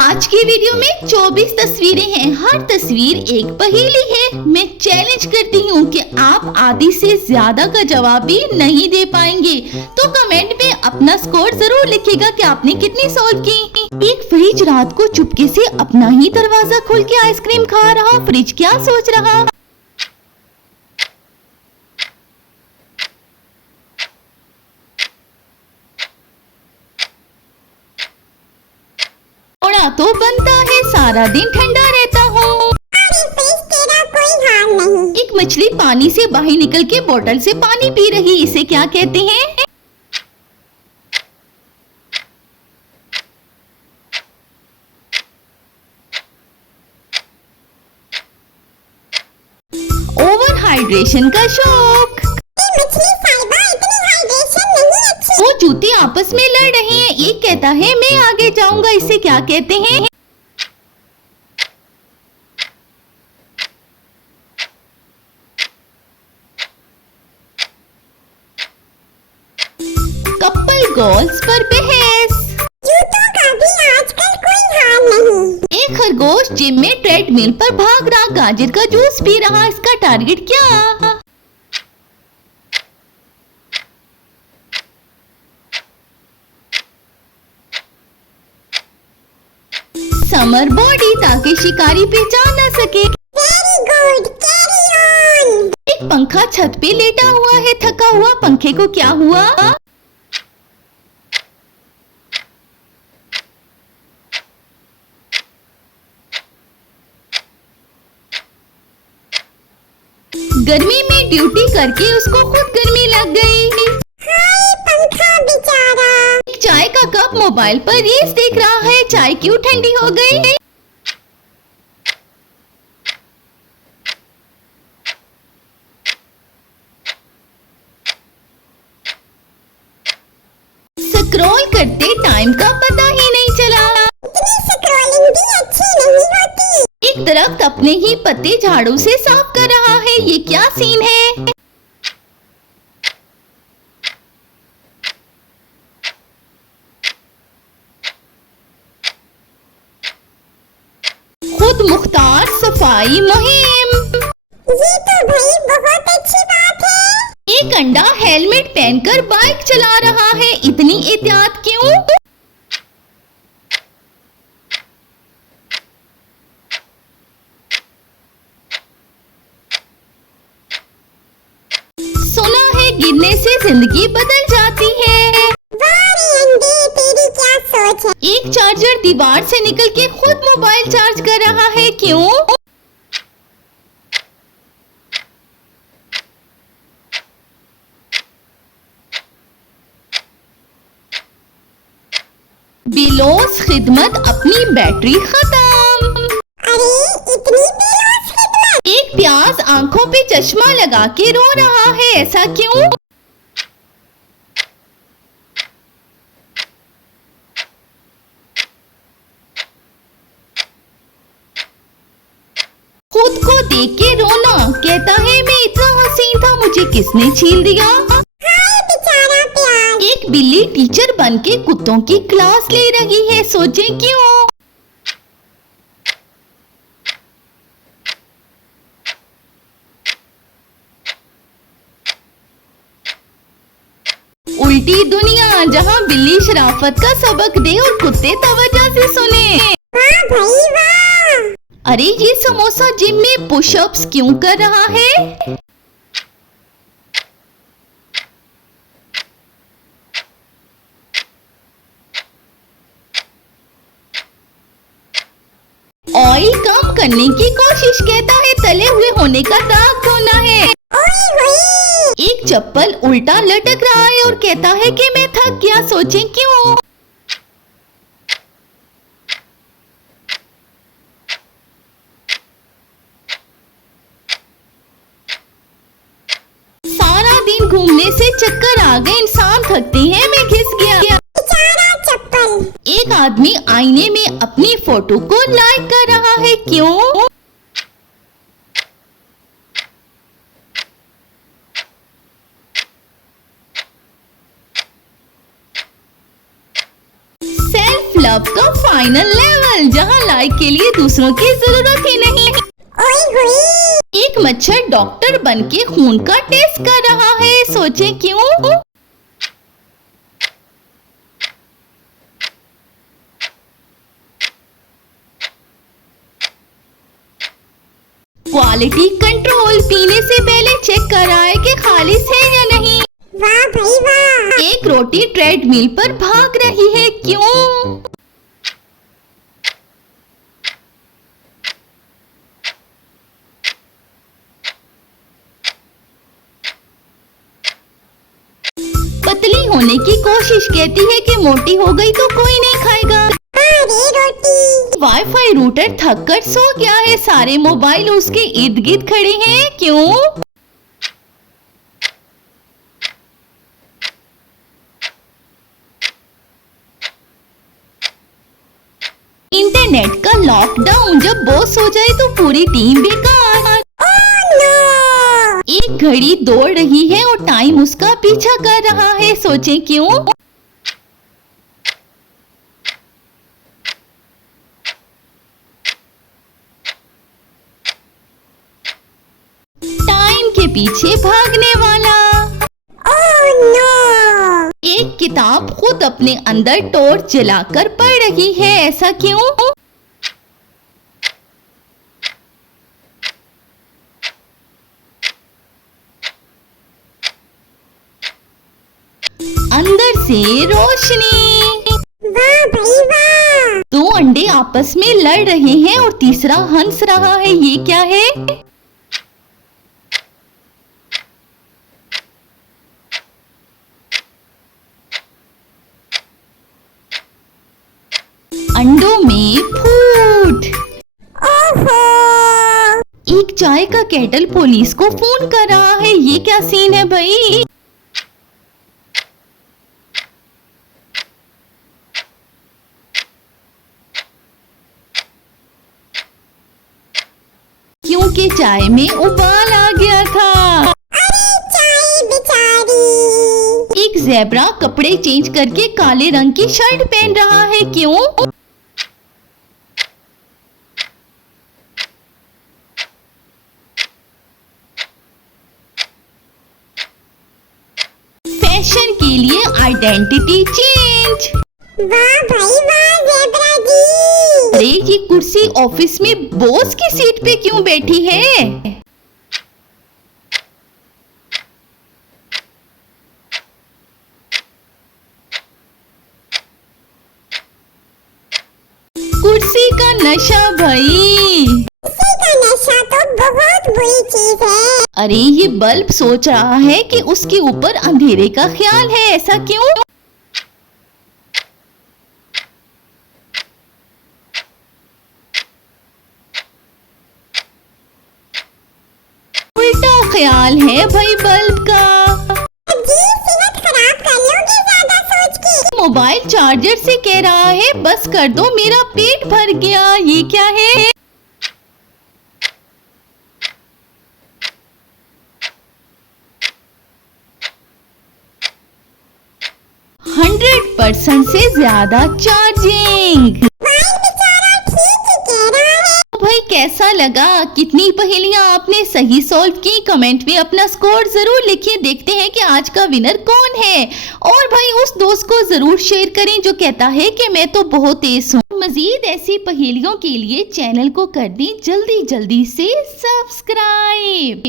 आज की वीडियो में 24 तस्वीरें हैं। हर तस्वीर एक पहेली है। मैं चैलेंज करती हूँ कि आप आधी से ज्यादा का जवाब भी नहीं दे पाएंगे, तो कमेंट में अपना स्कोर जरूर लिखिएगा कि आपने कितनी सॉल्व की। एक फ्रिज रात को चुपके से अपना ही दरवाजा खोल के आइसक्रीम खा रहा। फ्रिज क्या सोच रहा? थोड़ा तो बनता है, सारा दिन ठंडा रहता हूँ। तेरा कोई हाल नहीं। एक मछली पानी से बाहर निकल के बोतल से पानी पी रही, इसे क्या कहते हैं? ओवर हाइड्रेशन का शौक। मछली साहिबा, इतनी हाइड्रेशन नहीं अच्छी। वो जूते आपस में लड़ रहे हैं, एक कहता है मैं आगे जाऊंगा, इसे क्या कहते हैं? कपल गोल्स पर बहस। जूतों का भी आजकल कोई हाल नहीं। एक खरगोश जिम में ट्रेडमिल पर भाग रहा, गाजर का जूस पी रहा, इसका टारगेट क्या? समर बॉडी, ताकि शिकारी पहचान न सके। Very good, carry on. एक पंखा छत पे लेटा हुआ है, थका हुआ। पंखे को क्या हुआ? गर्मी में ड्यूटी करके उसको खुद गर्मी लग गई। हाय पंखा बेचारा। एक चाय का कप मोबाइल पर रील्स देख रहा है, चाय क्यों ठंडी हो गई? स्क्रॉल करते टाइम का पता ही नहीं चला। इतनी स्क्रॉलिंग भी अच्छी नहीं होती। एक दरख्त अपने ही पत्ते झाड़ू से साफ कर रहा है, ये क्या सीन है? खुद मुख्तार सफाई मुहिम। ये तो भाई बहुत अच्छी बात है। एक अंडा हेलमेट पहनकर बाइक चला रहा है, इतनी एहतियात क्यों? सुना है गिरने से जिंदगी बदल जाती है। वारी अंडे, तेरी क्या सोच है। एक चार्जर दीवार से निकल के खुद मोबाइल चार्ज कर रहा है, क्यों? बिलोस खिदमत, अपनी बैटरी खत्म। अरे इतनी बेलोस खिदमत। एक प्याज आंखों पे चश्मा लगा के रो रहा है, ऐसा क्यों? खुद को देख के रोना, कहता है मैं इतना हसीन था, मुझे किसने छील दिया? हाय बेचारा प्याज। एक बिल्ली टीचर बन के कुत्तों की क्लास ले रही है, सोचे क्यों? उल्टी दुनिया, जहाँ बिल्ली शराफत का सबक दे और कुत्ते तवज्जो से सुने। वाह भाई वाह। अरे ये समोसा जिम में पुशअप्स क्यों कर रहा है? ऑयल कम करने की कोशिश, कहता है तले हुए होने का दाग धोना है। ओए होए। एक चप्पल उल्टा लटक रहा है और कहता है कि मैं थक गया, सोचें क्यों? सारा दिन घूमने से चक्कर आ गए, इंसान थकते हैं, मैं घिस गया। बेचारा चप्पल। एक आदमी आईने में अपनी फोटो को लाइक कर रहा है, क्यों? लव का फाइनल लेवल, जहाँ लाइक के लिए दूसरों की जरूरत ही नहीं। ओए होए, एक मच्छर डॉक्टर बनके खून का टेस्ट कर रहा है, सोचे क्यों? क्वालिटी कंट्रोल, पीने से पहले चेक कराए कि खालिस है या नहीं। वाह भाई वाह। एक रोटी ट्रेडमिल पर भाग रही है, क्यों? पतली होने की कोशिश, कहती है कि मोटी हो गई तो कोई नहीं खाएगा। अरे रोटी। वाईफाई रूटर थक कर सो गया है, सारे मोबाइल उसके इर्द गिर्द खड़े हैं, क्यों? इंटरनेट का लॉकडाउन, जब बॉस हो जाए तो पूरी टीम बेकार। Oh no. एक घड़ी दौड़ रही है और टाइम उसका पीछा कर रहा है, सोचे क्यों? टाइम के पीछे भागने वाला। Oh no. एक किताब खुद अपने अंदर टॉर्च जलाकर पढ़ रही है, ऐसा क्यों? अंदर से रोशनी। वाह भाई वाह। दो अंडे आपस में लड़ रहे हैं और तीसरा हंस रहा है, ये क्या है? अंडों में फूट। ओहो। एक चाय का केटल पुलिस को फोन कर रहा है, ये क्या सीन है भाई? क्योंकि चाय में उबाल आ गया था। अरे चाय बेचारी। एक ज़ेब्रा कपड़े चेंज करके काले रंग की शर्ट पहन रहा है, क्यों? फैशन के लिए आइडेंटिटी चेंज। वाह भाई वाह ज़ेब्रा जी। अरे ये कुर्सी ऑफिस में बॉस की सीट पे क्यों बैठी है? 'कुर्सी का नशा भाई। कुर्सी का नशा तो बहुत बुरी चीज है। अरे ये बल्ब सोच रहा है कि उसके ऊपर अंधेरे का ख्याल है, ऐसा क्यों? उल्टा ख्याल है भाई बल्ब का। जी सेहत खराब कर लोगे ज्यादा सोच के। मोबाइल चार्जर से कह रहा है बस कर दो, मेरा पेट भर गया, ये क्या है? %100 से ज्यादा चार्जिंग। बेचारा ठीक ही कह रहा है। भाई कैसा लगा? कितनी पहेलियां आपने सही सॉल्व की? कमेंट में अपना स्कोर जरूर लिखिए। देखते हैं कि आज का विनर कौन है। और भाई उस दोस्त को जरूर शेयर करें जो कहता है कि मैं तो बहुत तेज हूँ। मजीद ऐसी पहेलियों के लिए चैनल को कर दें जल्दी से सब्सक्राइब।